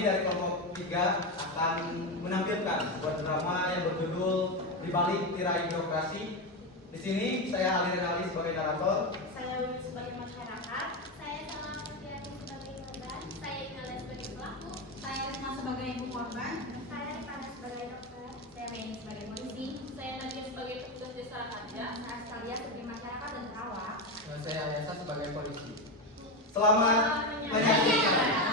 kami dari kelompok 3 akan menampilkan sebuah drama yang berjudul Di Balik Tirai Birokrasi. Di sini saya Ali Renali sebagai narator, Saya Wiwi sebagai masyarakat. Saya sama Fitriati sebagai korban, saya Inala sebagai pelaku, Saya Risma sebagai ibu korban. saya Rifana sebagai dokter, Saya Reni sebagai polisi. saya Nadia sebagai petugas desa Raharja, Saya sekalian sebagai masyarakat dan perawat. Dan saya Ayasa sebagai polisi. selamat menyaksikan.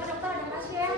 Dokter, ada pasien.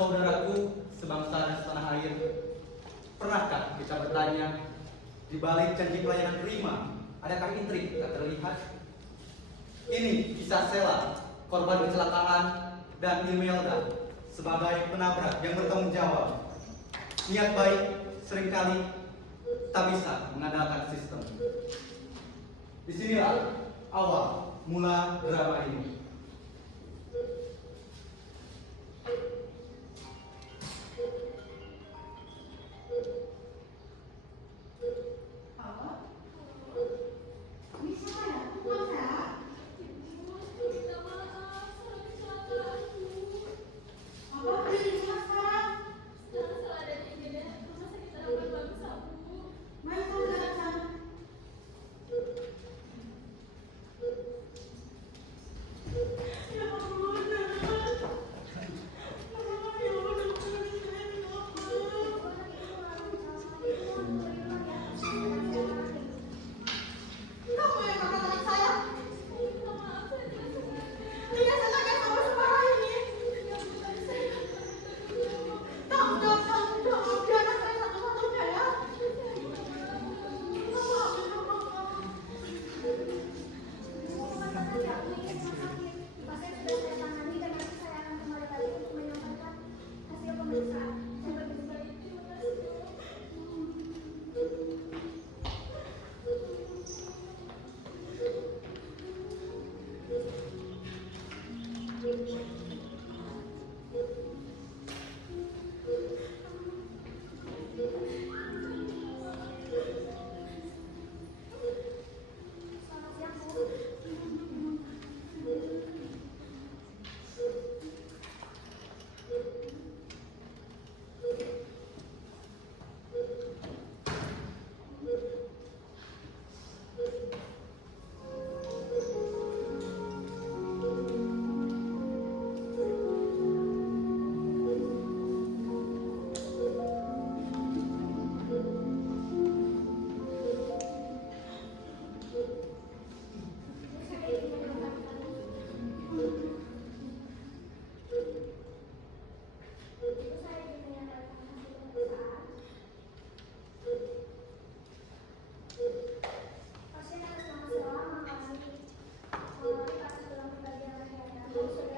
Saudaraku sebangsa dan setanah air, pernahkah kita bertanya, di balik janji pelayanan prima, adakah intrik tak terlihat? Ini kisah Sela, korban kecelakaan, dan Imelda sebagai penabrak yang bertanggung jawab. Niat baik seringkali tak bisa mengandalkan sistem. Disinilah awal mula drama ini. Ini siapa ya? Bukan saya. minta maaf, salah kecelakaan Bu. Apa ada di sana sekarang? Setelah ada di IGD, rumah sakit harapan bangsa Bu. Mari kita lihat ke sana.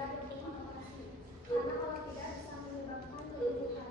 Saya berterima kasih. Karena kalau tidak bisa menyebabkan keributan.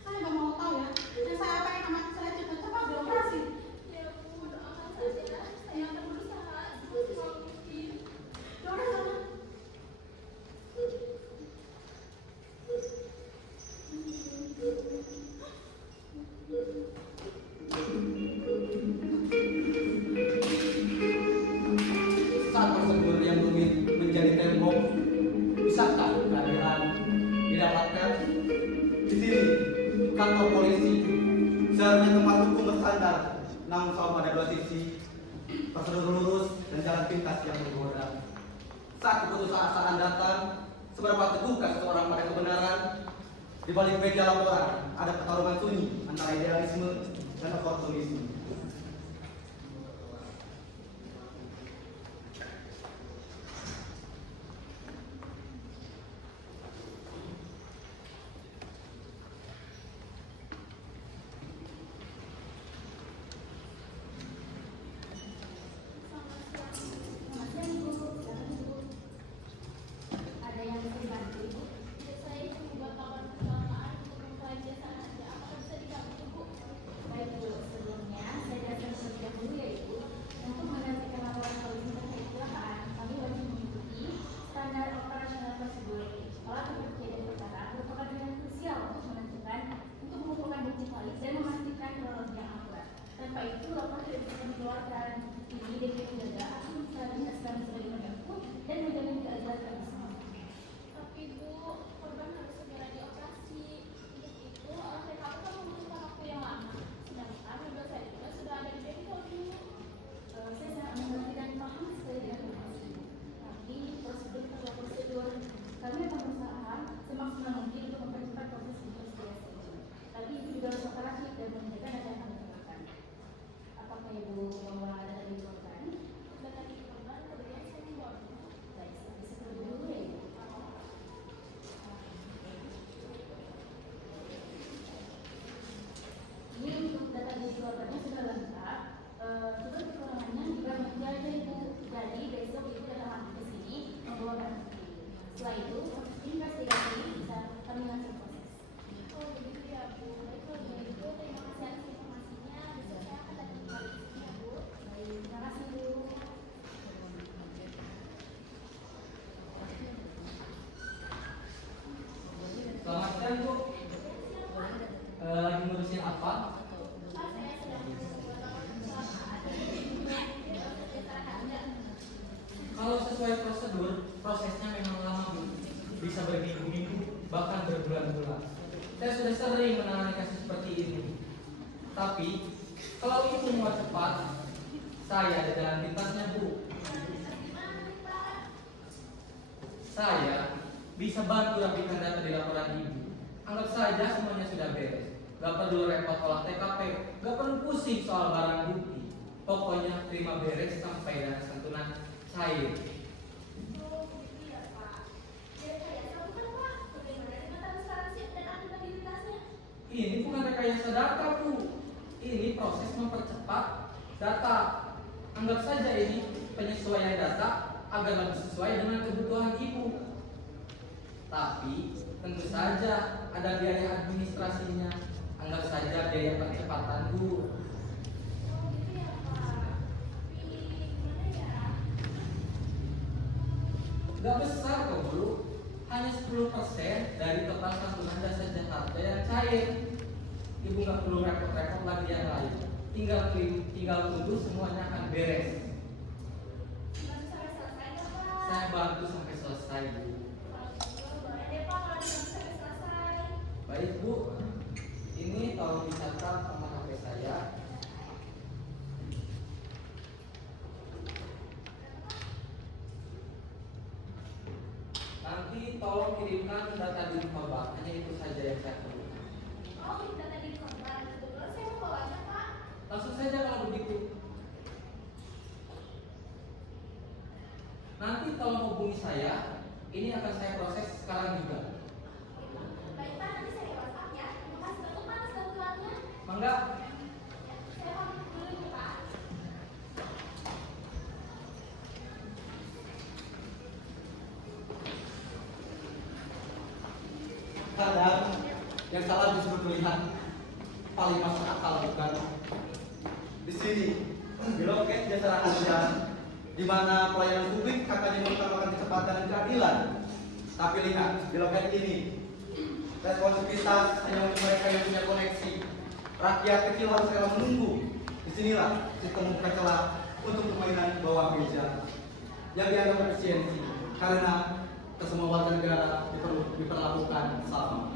Saya nggak mau tahu ya. Dan saya pengen anak saya cepat-cepat dioperasi. Ya Bu, doakan saja. Saya akan berusaha semaksimal mungkin. Dora sana. Saat prosedur yang rumit menjadi tembok, bisakah keadilan didapatkan? Di sini, kantor polisi, seharusnya tempat hukum bersandar, namun selalu pada dua sisi, prosedur lurus dan jalan pintas yang menggoda. Saat keputusasaan datang, seberapa tegukah seseorang pada kebenaran? Di balik meja laporan, ada pertarungan sunyi antara idealisme dan oportunisme. Ada yang bisa dibantu Ibu? Saya ingin membuat laporan kecelakaan untuk mempelai jasa raja. Apakah bisa dibantu Bu? Baik Bu, sebelumnya saya jelaskan terlebih dahulu ya Ibu. Untuk menggantikan laporan polisi terkait kecelakaan, kami wajib mengikuti standar operasional prosedur. Olah tempat kejadian perkara merupakan yang krusial untuk menentukan, untuk mengumpulkan bukti valid dan memastikan kronologi yang akurat. Tanpa itu, laporan tidak bisa dikeluarkan. Ini demi menjaga akuntabilitas kami sebagai penegak hukum dan menjamin keadilan kami semua. Tapi Bu, korban harus segera dioperasi. Untuk itu, olah TKP kan membutuhkan waktu yang lama. Sedangkan mobil saya juga sudah ada di bengkel dulu. Saya sangat mengerti dan paham sekali dengan kondisi Ibu. Tapi prosedur adalah prosedur. Kami akan berusaha semaksimal mungkin untuk mempercepat proses investigasi ini. Tapi Ibu juga harus operatif dan menjaga data yang kami temukan. Apakah Ibu mau mengulang data yang diperlukan? Data di korban, kemudian saya membawa. Baik, bisa terlebih dulu ya Ibu. Ini untuk data di korbannya sudah lengkap. Juga kekurangannya juga menjadi Ibu. Jadi besok Ibu datang lagi ke sini membawa barang bukti. Setelah itu, proses investigasi bisa kami langsung proses. Oh begitu ya Bu. Baik kalau begitu, terima kasih atas informasinya. Besok saya akan datang kembali ke sini ya Bu. Baik, terima kasih Bu. Selamat siang Bu. Lagi ngurusin apa? Pak, saya sedang membuat laporan kecelakaan. Jadi, proses jasa raja. Kalau sesuai prosedur, prosesnya memang lama Bu. Bisa berminggu-minggu, bahkan berbulan-bulan. Saya sudah sering menangani kasus seperti ini. Tapi, kalau itu semua cepat, saya ada jalan pintasnya Bu. Saya bisa bantu rapikan data di laporan Ibu. Anggap saja semuanya sudah beres. Gak perlu repot olah TKP, gak perlu pusing soal barang bukti. Pokoknya terima beres sampai dan santunan cair. Oh begitu ya Pak. Ya saya tahu kan Pak. Bagaimana dengan transparansi dan akuntabilitasnya? Ini bukan rekayasa data Bu. Ini proses mempercepat data. Anggap saja ini penyesuaian data agar lebih sesuai dengan kebutuhan ibu. Tapi tentu saja ada biaya administrasinya. Anggap saja biaya percepatan Bu. Oh gitu ya Pak. Tapi gimana ya? Gak besar kok Bu, hanya 10% dari total santunan jasa Jakarta yang cair. Ibu gak perlu repot-repot lagi yang lain. Tinggal tunggu semuanya akan beres. Baru sampai selesai nggak Pak? Saya bantu sampai selesai Bu. Kalau gitu boleh deh Pak kalau dibantu sampai selesai. Baik Bu, ini tolong dicatat nomor HP saya. Nanti tolong kirimkan data di Bapak, hanya itu saja yang saya perlu. Oh kita tadi korban. Kebetulan saya mau bawanya Pak. Langsung saja kalau begitu. Nanti tolong hubungi saya, ini akan saya proses sekarang juga. Baik Pak, nanti saya WhatsApp ya. Terima kasih banyak Pak atas bantuannya. Mangga. Saya pamit dulu ya Pak. Kadang yang salah justru terlihat paling masuk akal, bukan? Di sini di loket jasa raharja, di mana pelayanan publik katanya mengutamakan kecepatan dan keadilan. Tapi lihat di loket ini, responsivitas hanya untuk mereka yang punya koneksi. Rakyat kecil harus rela menunggu. Disinilah sistem membuka celah untuk permainan bawah meja yang dianggap efisiensi karena kesemua warga negara diperlakukan sama.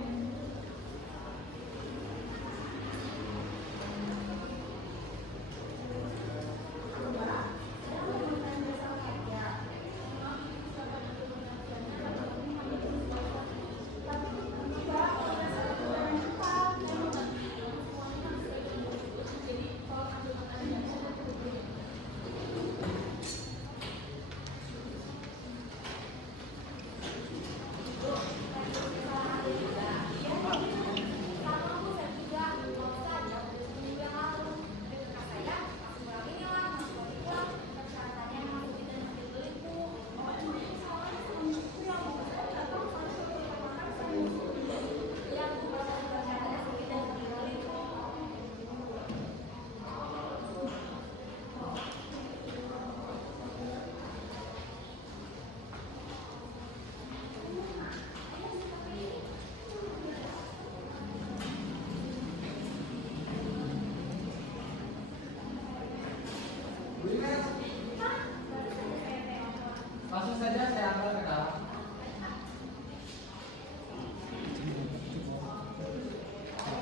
Langsung saja saya antar ke dalam.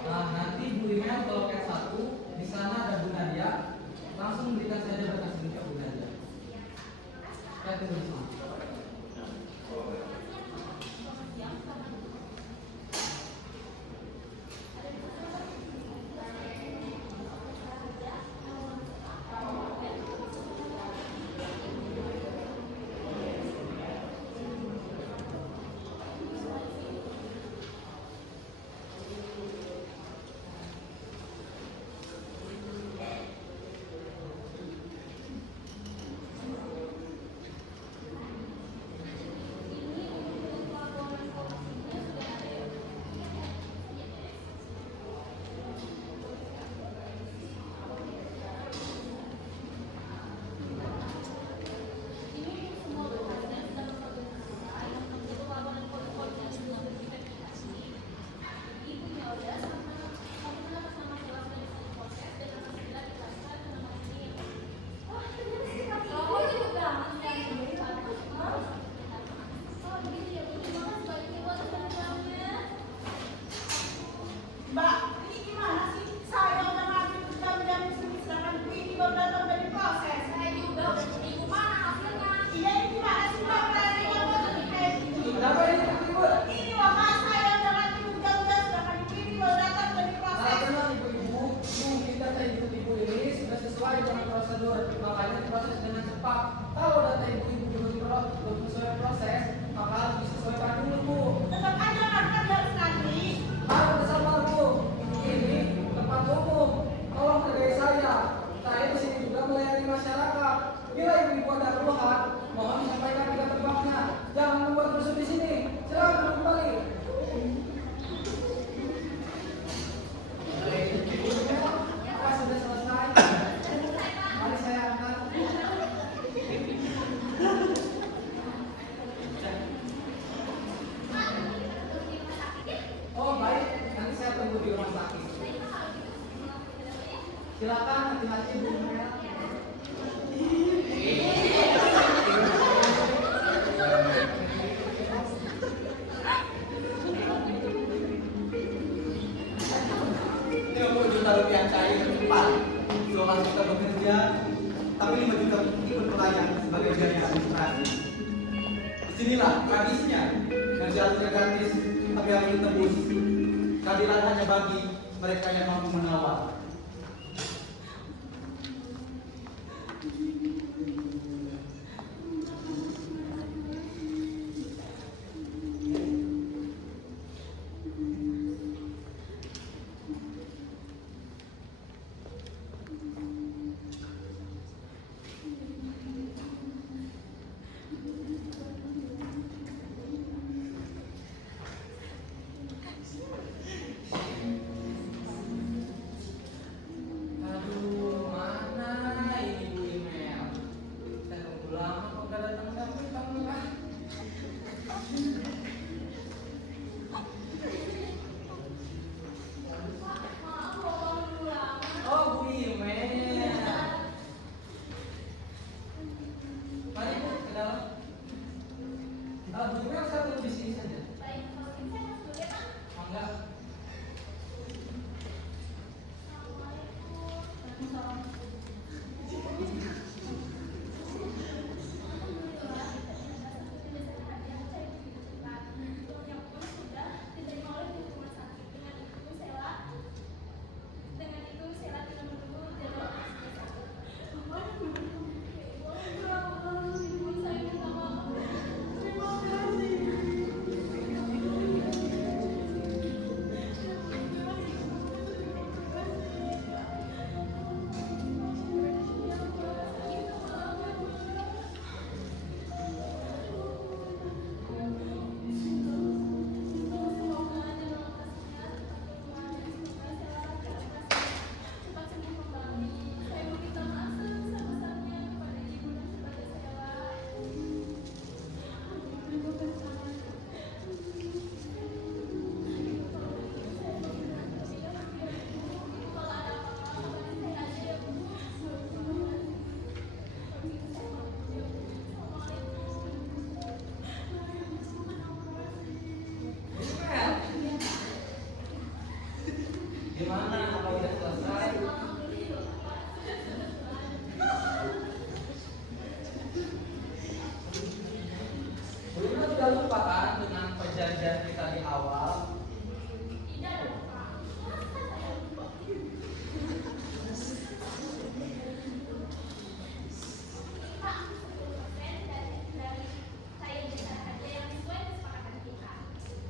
Nah, nanti Bu Ina ke loket 1, di sana ada Bu Nadia. Langsung berikan saja berkas ini ke Bu Nadia. Saya tunggu di sini. Mbak, ini gimana sih? Saya udah ngantri jam-jam segini, sedangkan ini baru datang dari proses. Saya juga udah seminggu mana hasilnya? Iya, ini gimana sih Mbak? Berani ngomong jadi kayak gini. Kenapa ini Ibu? Ini loh Mas, saya udah ngantri jam-jam, sedangkan ini baru datang dari Nah, proses. tenang Ibu-ibu, mungkin data ibu-ibu ini sudah sesuai dengan prosedur, makanya proses dengan cepat. Kalau data ibu-ibu belum sesuai proses, maka harus disesuaikan dulu Bu. Tetap aja kan harus ngantri. Harus sabar Bu, ini tempat umum. Tolong hargai hati-hati Bu Mel. Rp50 juta cair ke depan. Seorang kita bekerja, tapi 5 juta ikut pelayan sebagai biaya administrasi. Disinilah tradisinya yang seharusnya gratis, tapi harus ditebus. Keadilan hanya bagi mereka yang mampu menawar. Aduh, mana ini Bu Imel? Saya tunggu lama kok gak datang-datang. Maaf kalau kamu dulu lama. Oh, Bu Imel. Mari Bu, ke dalam. Bu Imel, saya tunggu di sini saja. Baik, kalau gitu saya masuk dulu ya, Pak. Mangga. Assalamualaikum. Gimana apa udah selesai? Belum sudah lupa kan dengan perjanjian kita di awal? Tidak dong, Pak. Masa saya lupa? Pak, 10% dari saya bisa saja yang sesuai kesepakatan kita.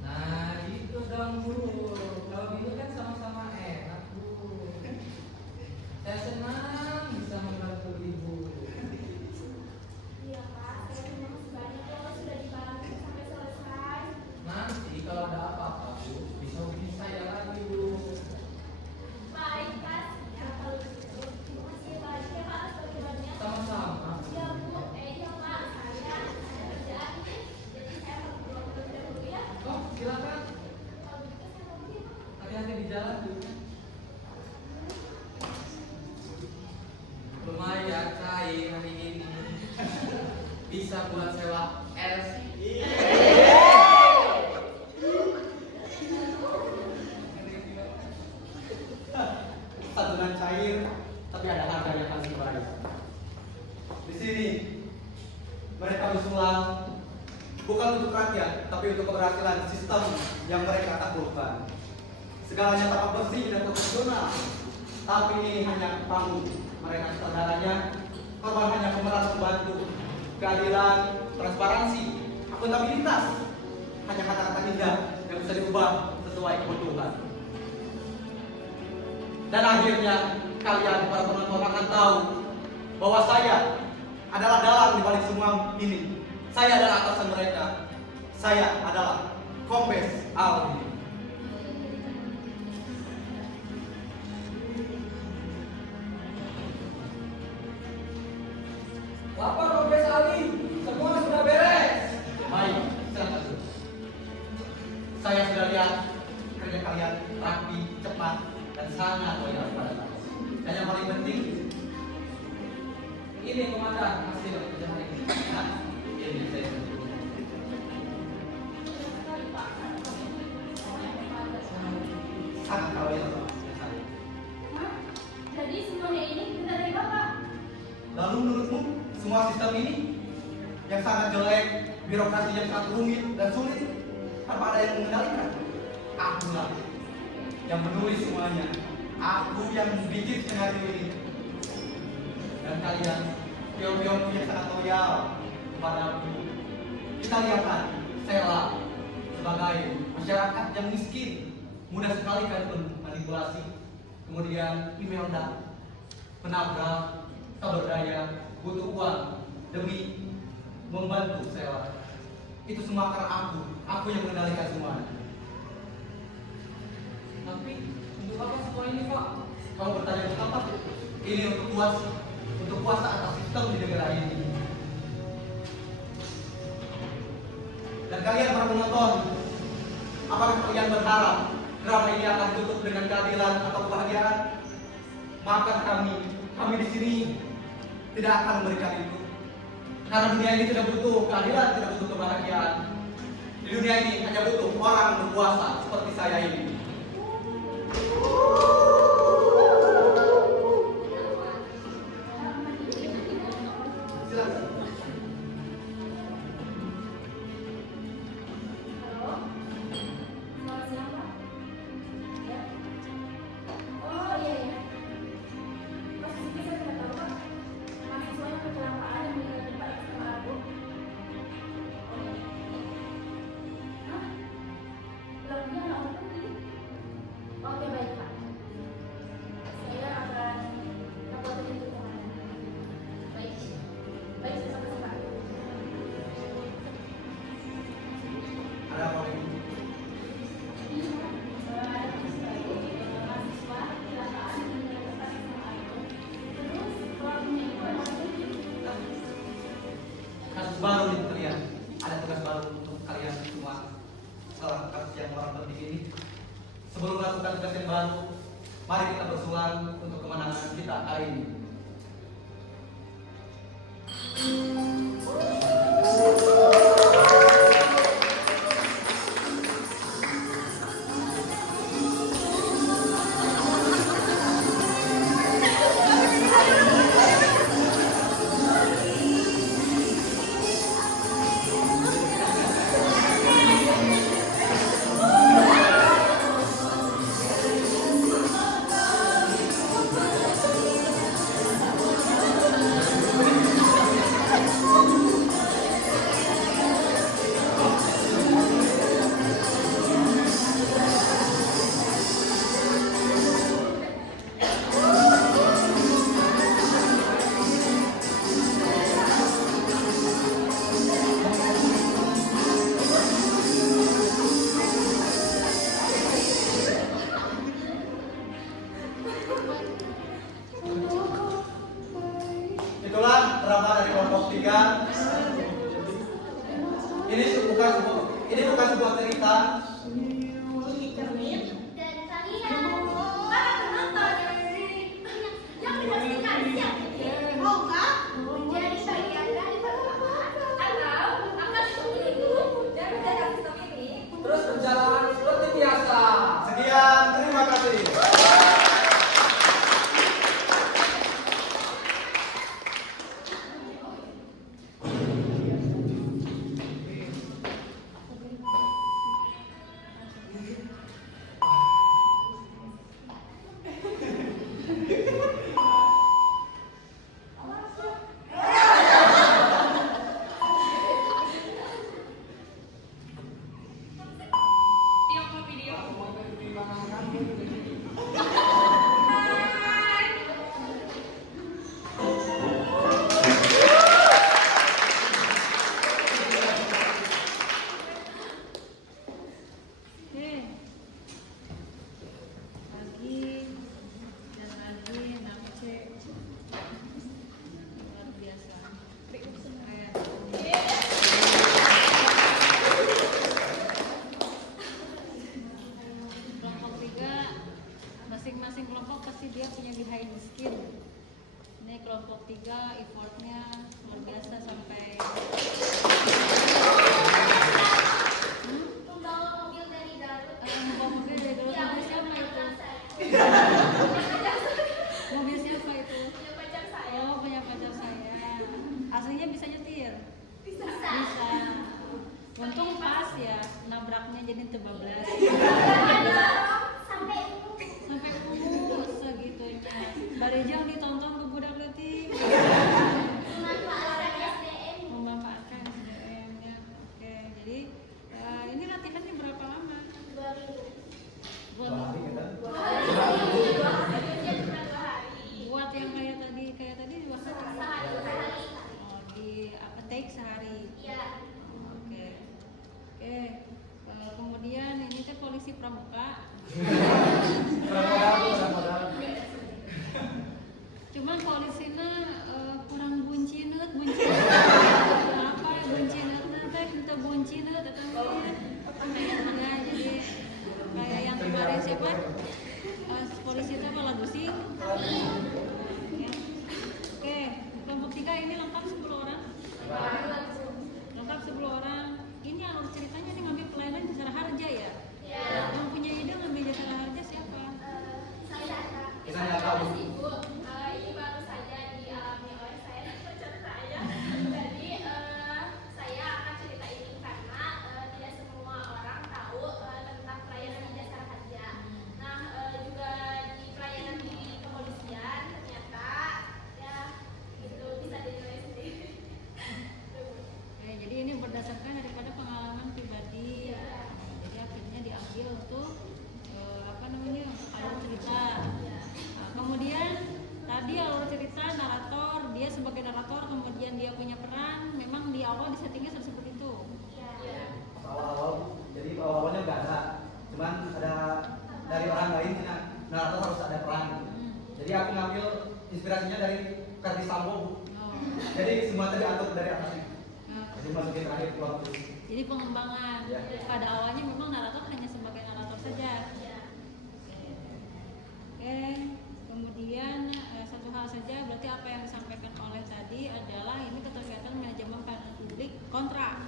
Nah, gitu dong Bu. Kalau gitu kan sama-sama enak Bu. Saya senang bisa membantu Ibu. Iya, Pak. Saya terima kasih banyak loh sudah dibantu sampai selesai. Nanti kalau ada apa-apa Bu, bisa hubungi saya lagi Bu. Baik, Pak. Ya, kalau gitu. Terima kasih banyak ya, Pak, atas bantuannya. Sama-sama. Ya, Bu. Iya, Pak. Saya ada kerjaan nih. Jadi saya harus pulang terlebih dahulu ya. Oh, silakan. Kalau gitu saya mau pergi, Pak. Hati-hati di jalan Bu. Lumayan cair hari ini. Bisa buat sewa LC. Santunan cair, tapi ada harga yang harus dibayar. Di sini mereka bersulang bukan untuk rakyat, tapi untuk keberhasilan sistem yang mereka taklukkan. Segalanya tampak bersih dan profesional, tapi ini hanya panggung. Mereka saudaranya, korban hanya pemeran membantu. Keadilan, transparansi, akuntabilitas, hanya kata-kata indah yang bisa diubah sesuai kebutuhan. Dan akhirnya kalian para penonton akan tahu bahwa saya adalah dalang di balik semua ini. Saya adalah atasan mereka. Saya adalah Kombes Aldi. Lapor Kombes Ali, semua sudah beres. Baik, silakan. Saya sudah lihat kerja kalian rapi, cepat, dan sangat loyal pada saya. Dan yang paling penting, Ini komandan hasil kerja hari ini. Nah, ini saya. Sekali Pak, saya komandan. Sangat kawin. Hah? Jadi semuanya ini kita dari Bapak? Lalu menurutmu semua sistem ini yang sangat jelek, birokrasi yang sangat rumit dan sulit, tanpa ada yang mengendalikan? Aku lah yang menulis semuanya. Aku yang bikin skenario ini. Dan kalian, pion-pion yang sangat loyal kepadaku. Kita lihatlah Sela sebagai masyarakat yang miskin, mudah sekali kalian manipulasi. Kemudian Imelda, penabrak, tak berdaya, butuh uang demi membantu Sela. Itu semua karena aku yang mengendalikan semuanya. Tapi untuk apa semua ini Pak? Kamu bertanya untuk apa? Ini untuk kuasa atas sistem di negara ini. Dan kalian para penonton, apakah kalian berharap drama ini akan tutup dengan keadilan atau kebahagiaan? Maka kami di sini tidak akan memberikan itu. Karena dunia ini tidak butuh keadilan, tidak butuh kebahagiaan. Di dunia ini hanya butuh orang berkuasa seperti saya ini. Silakan. Halo? Selamat siang Pak. Ya. Oh iya iya. Posisinya saya sudah tahu Pak. Mahasiswanya kecelakaan yang meninggal di Pak SMA Agung. Oh iya. Hah? Pelakunya anak orang penting. Oke baik Pak. Saya akan laporkan itu ke mana? Baik. Baik saya sampai Pak. Ada apa ini? Kasus baru nih kalian. Ada tugas baru untuk kalian semua. Salah kasus yang orang penting ini. Sebelum melakukan tugas yang baru, mari kita bersuara untuk kemenangan kita hari ini. Itulah drama dari kelompok 3. Ini bukan sebuah cerita. Ini cermin dan kalian para penonton yang menyaksikan siang ini mau nggak menjadi bagian dari perlombaan atau akan menunggu dan menjaga sistem ini Terus berjalan seperti biasa. Sekian, terima kasih. kelompok 3 effortnya luar biasa sampai Membawa mobil dari Garut. membawa mobil dari Garut. Iya, Mobil siapa punya itu? pacar saya. Mobil siapa itu? Punya pacar saya. Oh, punya pacar saya. Aslinya bisa nyetir? Bisa. Bisa. Untung pas ya, nabraknya jadi tebablas. Sampai Sampai kumus segitunya. Barejang ditonton ke budak leutik. memanfaatkan SDM. Memanfaatkan SDM-nya. Oke, jadi ini latihannya berapa lama? 2 minggu. Buat, Berarti kita 2 hari. 2 hari. Dia cuma 2 hari. buat yang kayak tadi di WhatsApp. Sehari. Oh, di apa take sehari. Iya. Oke. Oke. Kemudian ini teh polisi pramuka. kurang modal. Cuman polisina kurang buncinut. Apa ya buncinutna teh henteu buncinut eta mah. Ya, jadi kayak yang kemarin siapa? Polisi teh malah gusing. Oke, kelompok 3 ini lengkap 10 orang. Lengkap 10 orang. Ini alur ceritanya nih ngambil pelayanan Jasara Harja ya? Iya. Yang punya ide ngambil Jasara Harja siapa? Saya Kita nggak tahu. Ibu, ini baru saja dialami oleh saya dan pacar saya. Jadi saya akan cerita ini karena tidak semua orang tahu tentang pelayanan di Jasara Harja. Nah, juga di pelayanan di kepolisian ternyata ya itu bisa dinilai sendiri. Jadi ini berdasarkan daripada pengalaman pribadi. Jadi akhirnya diambil untuk alur cerita. Nah, kemudian tadi alur cerita narator, dia sebagai narator, kemudian dia punya peran. Memang di awal disettingnya seperti itu. Awal-awal, jadi awalnya nggak ada, cuman ada dari orang lain, narator harus ada peran. Jadi aku ngambil inspirasinya dari Kardi Sambo. Oh. Jadi semua tadi diatur dari atasnya. Nah, Jadi masukin terakhir keluar terus. jadi pengembangan. Ya. Pada awalnya memang narator hanya sebagai narator saja. Oke, kemudian satu hal saja, berarti apa yang disampaikan oleh tadi adalah ini keterkaitan manajemen pelayanan publik kontrak.